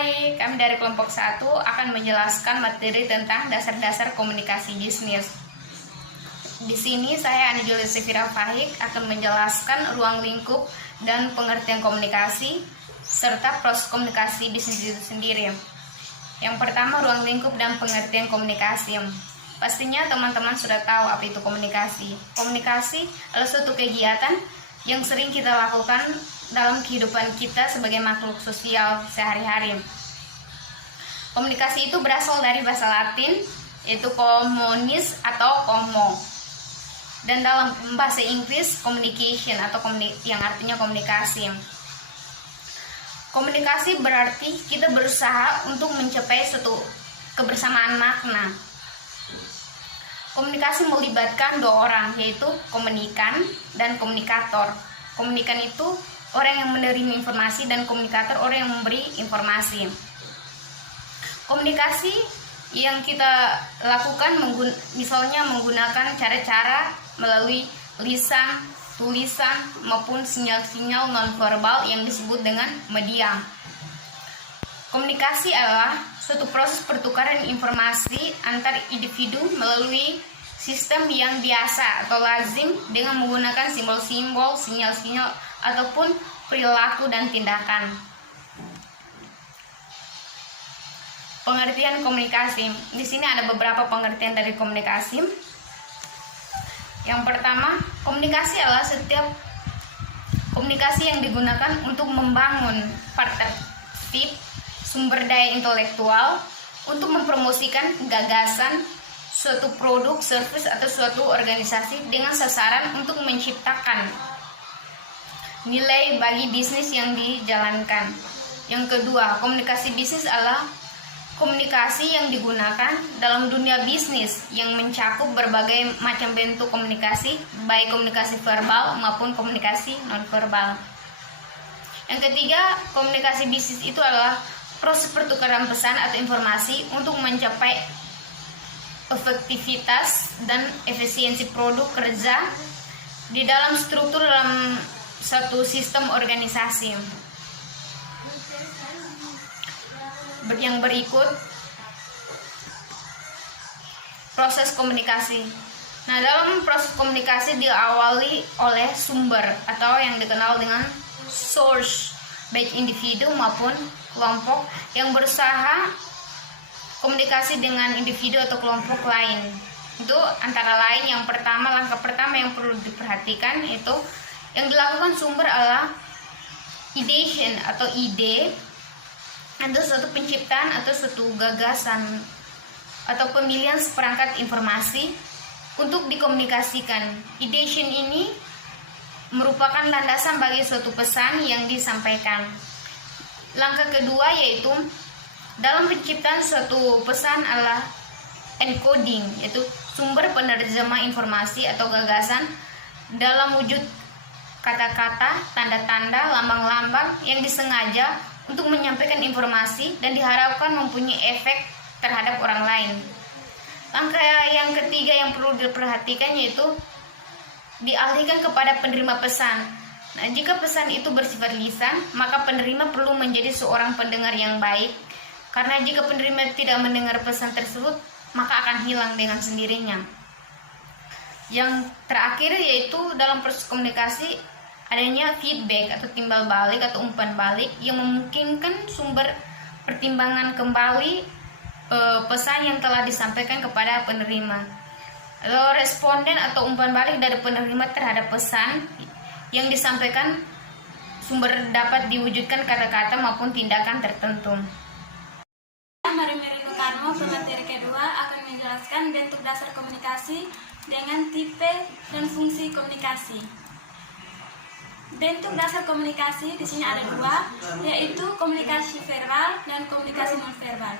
Hai, kami dari kelompok 1 akan menjelaskan materi tentang dasar-dasar komunikasi bisnis. Di sini saya Ani Julia Sefira Fahik akan menjelaskan ruang lingkup dan pengertian komunikasi serta proses komunikasi bisnis itu sendiri. Yang pertama, ruang lingkup dan pengertian komunikasi. Pastinya teman-teman sudah tahu apa itu komunikasi. Komunikasi adalah suatu kegiatan yang sering kita lakukan dalam kehidupan kita sebagai makhluk sosial sehari-hari. Komunikasi itu berasal dari bahasa Latin, yaitu communis atau como. Dan dalam bahasa Inggris communication atau yang artinya komunikasi. Komunikasi berarti kita berusaha untuk mencapai suatu kebersamaan makna. Komunikasi melibatkan dua orang, yaitu komunikan dan komunikator. Komunikan itu orang yang menerima informasi dan komunikator orang yang memberi informasi. Komunikasi yang kita lakukan misalnya menggunakan cara-cara melalui lisan, tulisan maupun sinyal-sinyal nonverbal yang disebut dengan media. Komunikasi adalah suatu proses pertukaran informasi antar individu melalui sistem yang biasa atau lazim dengan menggunakan simbol-simbol, sinyal-sinyal ataupun perilaku dan tindakan. Pengertian komunikasi. Di sini ada beberapa pengertian dari komunikasi. Yang pertama, komunikasi adalah setiap komunikasi yang digunakan untuk membangun partnership sumber daya intelektual untuk mempromosikan gagasan suatu produk, service atau suatu organisasi dengan sasaran untuk menciptakan nilai bagi bisnis yang dijalankan. Yang kedua, komunikasi bisnis adalah komunikasi yang digunakan dalam dunia bisnis yang mencakup berbagai macam bentuk komunikasi, baik komunikasi verbal maupun komunikasi nonverbal. Yang ketiga, komunikasi bisnis itu adalah proses pertukaran pesan atau informasi untuk mencapai efektivitas dan efisiensi produk kerja di dalam struktur dalam satu sistem organisasi. Yang berikut, proses komunikasi. Nah, dalam proses komunikasi diawali oleh sumber atau yang dikenal dengan source, baik individu maupun kelompok yang berusaha komunikasi dengan individu atau kelompok lain. Itu antara lain langkah pertama yang perlu diperhatikan itu yang dilakukan sumber adalah ideation atau ide, atau suatu penciptaan atau suatu gagasan atau pemilihan seperangkat informasi untuk dikomunikasikan. Ideation ini merupakan landasan bagi suatu pesan yang disampaikan. Langkah kedua yaitu dalam penciptaan suatu pesan adalah encoding, yaitu sumber penerjemah informasi atau gagasan dalam wujud kata-kata, tanda-tanda, lambang-lambang yang disengaja untuk menyampaikan informasi dan diharapkan mempunyai efek terhadap orang lain. Langkah yang ketiga yang perlu diperhatikan yaitu dialihkan kepada penerima pesan. Nah, jika pesan itu bersifat lisan, maka penerima perlu menjadi seorang pendengar yang baik. Karena jika penerima tidak mendengar pesan tersebut, maka akan hilang dengan sendirinya. Yang terakhir yaitu dalam proses komunikasi adanya feedback atau timbal balik atau umpan balik yang memungkinkan sumber pertimbangan kembali pesan yang telah disampaikan kepada penerima. Lalu responden atau umpan balik dari penerima terhadap pesan yang disampaikan sumber dapat diwujudkan kata-kata maupun tindakan tertentu. Mari Merino Karmo, pemateri kedua akan menjelaskan bentuk dasar komunikasi dengan tipe dan fungsi komunikasi. Bentuk dasar komunikasi di sini ada dua, yaitu komunikasi verbal dan komunikasi nonverbal.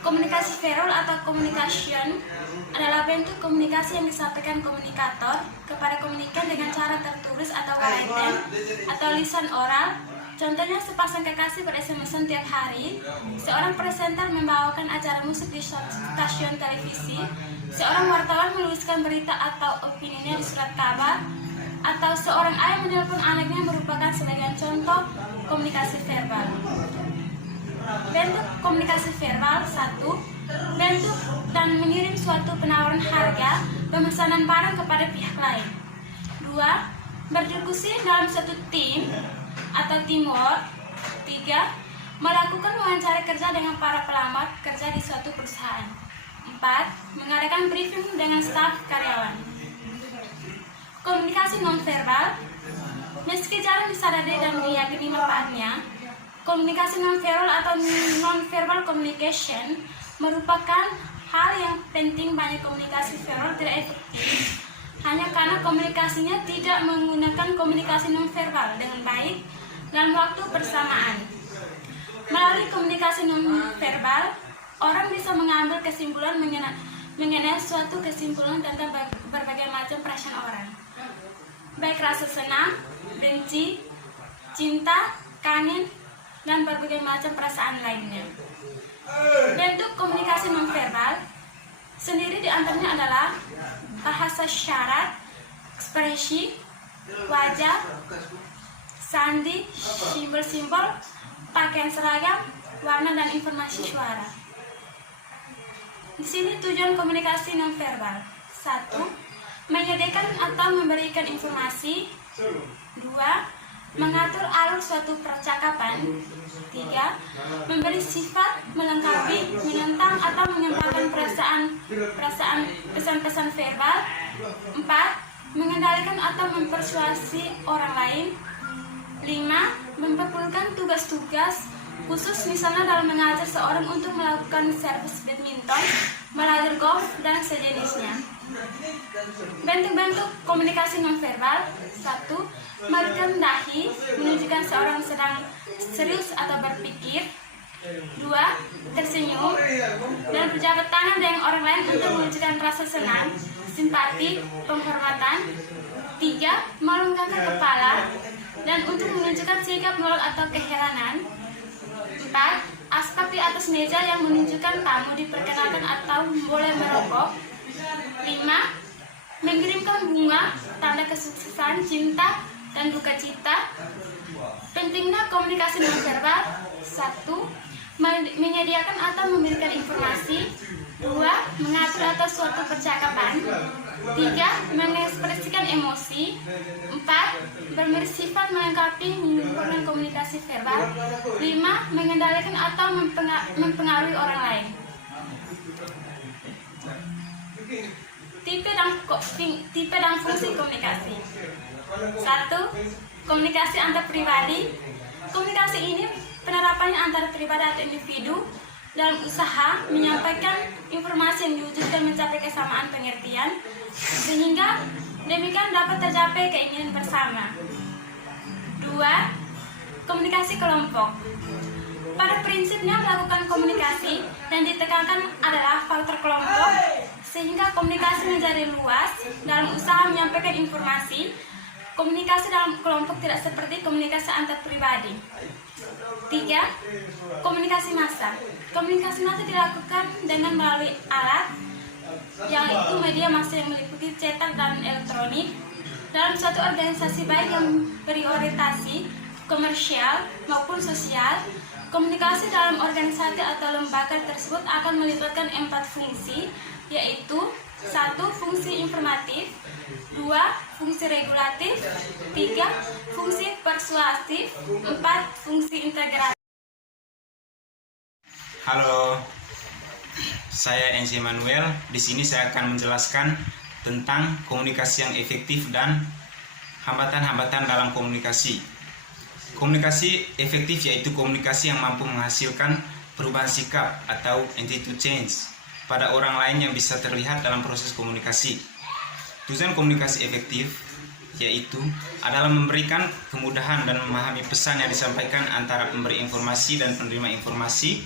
Komunikasi verbal atau communication adalah bentuk komunikasi yang disampaikan komunikator kepada komunikan dengan cara tertulis atau written atau lisan oral. Contohnya sepasang kekasih ber-SMS tiap hari, seorang presenter membawakan acara musik di stasiun televisi, seorang wartawan menuliskan berita atau opininya di surat kabar, atau seorang ayah menelpon anaknya merupakan sebagian contoh komunikasi verbal. komunikasi verbal. 1. Bentuk dan mengirim suatu penawaran harga pemesanan barang kepada pihak lain. 2. Berdiskusi dalam suatu tim atau teamwork. 3. Melakukan wawancara kerja dengan para pelamar kerja di suatu perusahaan. 4. Mengadakan briefing dengan staf karyawan. Komunikasi nonverbal. Meski jarang disadari dan diyakini manfaatnya, komunikasi nonverbal atau nonverbal communication merupakan hal yang penting. Banyak komunikasi verbal tidak efektif hanya karena komunikasinya tidak menggunakan komunikasi nonverbal dengan baik dalam waktu bersamaan. Melalui komunikasi nonverbal, orang bisa mengambil kesimpulan mengenai suatu kesimpulan tentang berbagai macam perasaan orang, baik rasa senang, benci, cinta, kangen, dan berbagai macam perasaan lainnya. Bentuk komunikasi nonverbal sendiri diantaranya adalah bahasa syarat, ekspresi, wajah, sandi, simbol-simbol, pakaian seragam, warna, dan informasi suara. Di sini tujuan komunikasi nonverbal. 1. Menyediakan atau memberikan informasi. 2. Mengatur alur suatu percakapan. 3. Memberi sifat, melengkapi, menentang atau menyampaikan pesan-pesan verbal. 4. Mengendalikan atau mempersuasi orang lain. 5. Memperlukan tugas-tugas khusus, misalnya dalam mengajar seorang untuk melakukan servis badminton, belajar golf, dan sejenisnya. Bentuk-bentuk komunikasi nonverbal. 1. Melarikan dahi, menunjukkan seorang sedang serius atau berpikir. 2. Tersenyum dan berjabat tangan dengan orang lain untuk menunjukkan rasa senang, simpati, penghormatan. 3. Melonggarkan kepala dan untuk menunjukkan sikap menolak atau keheranan. 4. Aspak di atas meja yang menunjukkan tamu diperkenalkan atau boleh merokok. 5. Mengirimkan bunga, tanda kesuksesan, cinta, dan duka cita. Pentingnya komunikasi nonverbal. 1. Menyediakan atau memberikan informasi. 2. Mengatur atau suatu percakapan. 3. Mengekspresikan emosi. 4. Bermeri sifat melengkapi menyempurnakan komunikasi verbal. 5. Mengendalikan atau mempengaruhi orang lain. Tipe dan fungsi komunikasi. 1. Komunikasi antar pribadi. Komunikasi ini penerapannya antara pribadi atau individu dalam usaha menyampaikan informasi yang diwujudkan mencapai kesamaan pengertian, sehingga demikian dapat tercapai keinginan bersama. 2. Komunikasi kelompok. Pada prinsipnya melakukan komunikasi dan ditekankan adalah faktor kelompok, sehingga komunikasi menjadi luas dalam usaha menyampaikan informasi. Komunikasi dalam kelompok tidak seperti komunikasi antar pribadi. 3. Komunikasi massa. Komunikasi massa dilakukan dengan melalui alat, yaitu media massa yang meliputi cetak dan elektronik. Dalam suatu organisasi baik yang berorientasi komersial maupun sosial, komunikasi dalam organisasi atau lembaga tersebut akan melibatkan 4 fungsi, yaitu 1. Fungsi informatif. 2. Fungsi regulatif. 3. Fungsi persuasif. 4. Fungsi integratif. Halo, saya NC Manuel. Di sini saya akan menjelaskan tentang komunikasi yang efektif dan hambatan-hambatan dalam komunikasi. Komunikasi efektif yaitu komunikasi yang mampu menghasilkan perubahan sikap atau attitude change pada orang lain yang bisa terlihat dalam proses komunikasi. Tujuan komunikasi efektif yaitu adalah memberikan kemudahan dan memahami pesan yang disampaikan antara pemberi informasi dan penerima informasi,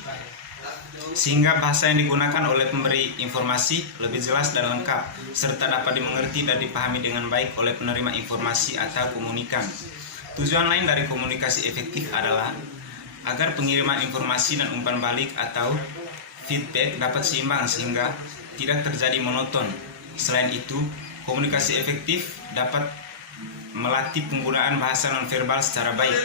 sehingga bahasa yang digunakan oleh pemberi informasi lebih jelas dan lengkap, serta dapat dimengerti dan dipahami dengan baik oleh penerima informasi atau komunikan. Tujuan lain dari komunikasi efektif adalah agar pengiriman informasi dan umpan balik atau feedback dapat seimbang sehingga tidak terjadi monoton. Selain itu, komunikasi efektif dapat melatih penggunaan bahasa nonverbal secara baik.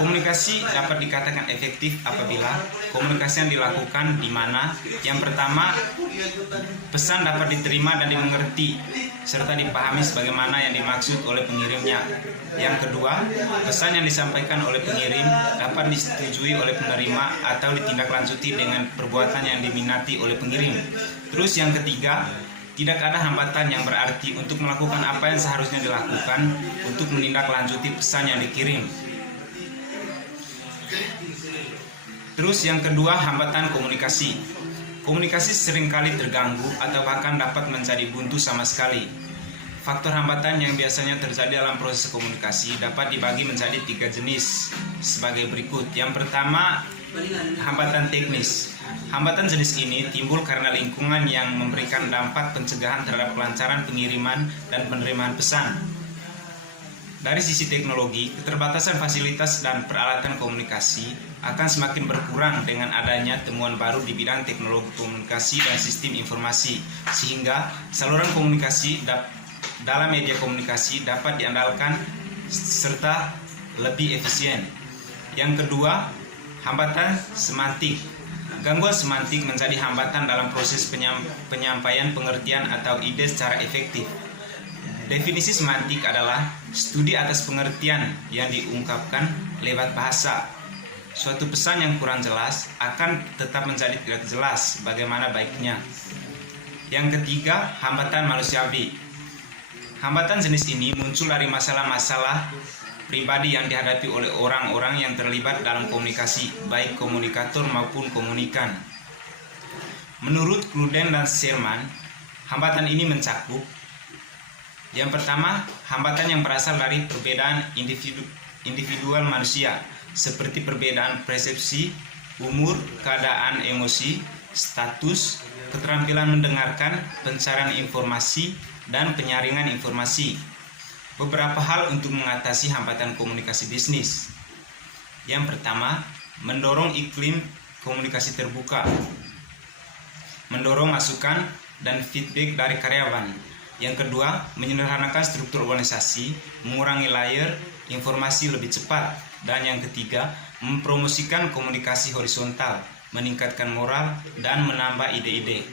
Komunikasi dapat dikatakan efektif apabila komunikasi yang dilakukan di mana yang pertama, pesan dapat diterima dan dimengerti serta dipahami sebagaimana yang dimaksud oleh pengirimnya. Yang kedua, pesan yang disampaikan oleh pengirim dapat disetujui oleh penerima atau ditindaklanjuti dengan perbuatan yang diminati oleh pengirim. Terus yang ketiga, tidak ada hambatan yang berarti untuk melakukan apa yang seharusnya dilakukan untuk menindaklanjuti pesan yang dikirim. Terus yang kedua, hambatan komunikasi. Komunikasi seringkali terganggu atau bahkan dapat menjadi buntu sama sekali. Faktor hambatan yang biasanya terjadi dalam proses komunikasi dapat dibagi menjadi 3 jenis sebagai berikut. Yang pertama, hambatan teknis. Hambatan jenis ini timbul karena lingkungan yang memberikan dampak pencegahan terhadap kelancaran pengiriman dan penerimaan pesan. Dari sisi teknologi, keterbatasan fasilitas dan peralatan komunikasi akan semakin berkurang dengan adanya temuan baru di bidang teknologi komunikasi dan sistem informasi, sehingga saluran komunikasi dalam media komunikasi dapat diandalkan serta lebih efisien. Yang kedua, hambatan semantik. Gangguan semantik menjadi hambatan dalam proses penyampaian pengertian atau ide secara efektif. Definisi semantik adalah studi atas pengertian yang diungkapkan lewat bahasa. Suatu pesan yang kurang jelas akan tetap menjadi tidak jelas bagaimana baiknya. Yang ketiga, hambatan manusiawi. Hambatan jenis ini muncul dari masalah-masalah pribadi yang dihadapi oleh orang-orang yang terlibat dalam komunikasi, baik komunikator maupun komunikan. Menurut Cluden dan Sherman, hambatan ini mencakup: yang pertama, hambatan yang berasal dari perbedaan individual manusia, seperti perbedaan persepsi, umur, keadaan emosi, status, keterampilan mendengarkan, pencarian informasi, dan penyaringan informasi. Beberapa hal untuk mengatasi hambatan komunikasi bisnis. Yang pertama, mendorong iklim komunikasi terbuka, mendorong masukan dan feedback dari karyawan. Yang kedua, menyederhanakan struktur organisasi, mengurangi layer informasi lebih cepat. Dan yang ketiga, mempromosikan komunikasi horizontal, meningkatkan moral dan menambah ide-ide.